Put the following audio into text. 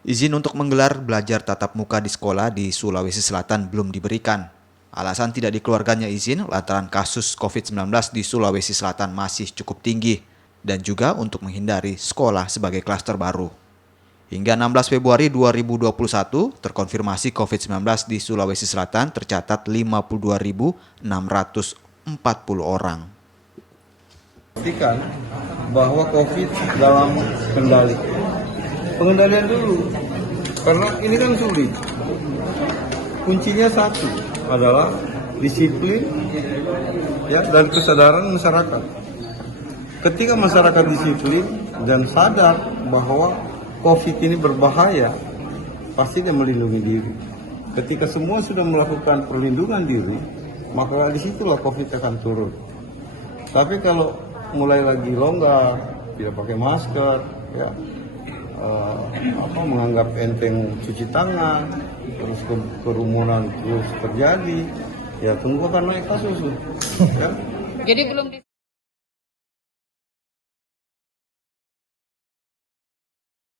Izin untuk menggelar belajar tatap muka di sekolah di Sulawesi Selatan belum diberikan. Alasan tidak dikeluarkannya izin lantaran kasus COVID-19 di Sulawesi Selatan masih cukup tinggi dan juga untuk menghindari sekolah sebagai klaster baru. Hingga 16 Februari 2021, terkonfirmasi COVID-19 di Sulawesi Selatan tercatat 52.640 orang. Pastikan bahwa COVID dalam kendali. Pengendalian dulu, karena ini kan sulit. Kuncinya satu adalah disiplin, ya, dan kesadaran masyarakat. Ketika masyarakat disiplin dan sadar bahwa COVID ini berbahaya, pasti dia melindungi diri. Ketika semua sudah melakukan perlindungan diri, maka disitulah COVID akan turun. Tapi kalau mulai lagi longgar, tidak pakai masker, ya, menganggap enteng cuci tangan, terus kerumunan terus terjadi, ya tunggu akan naik kasus. Ya. Jadi belum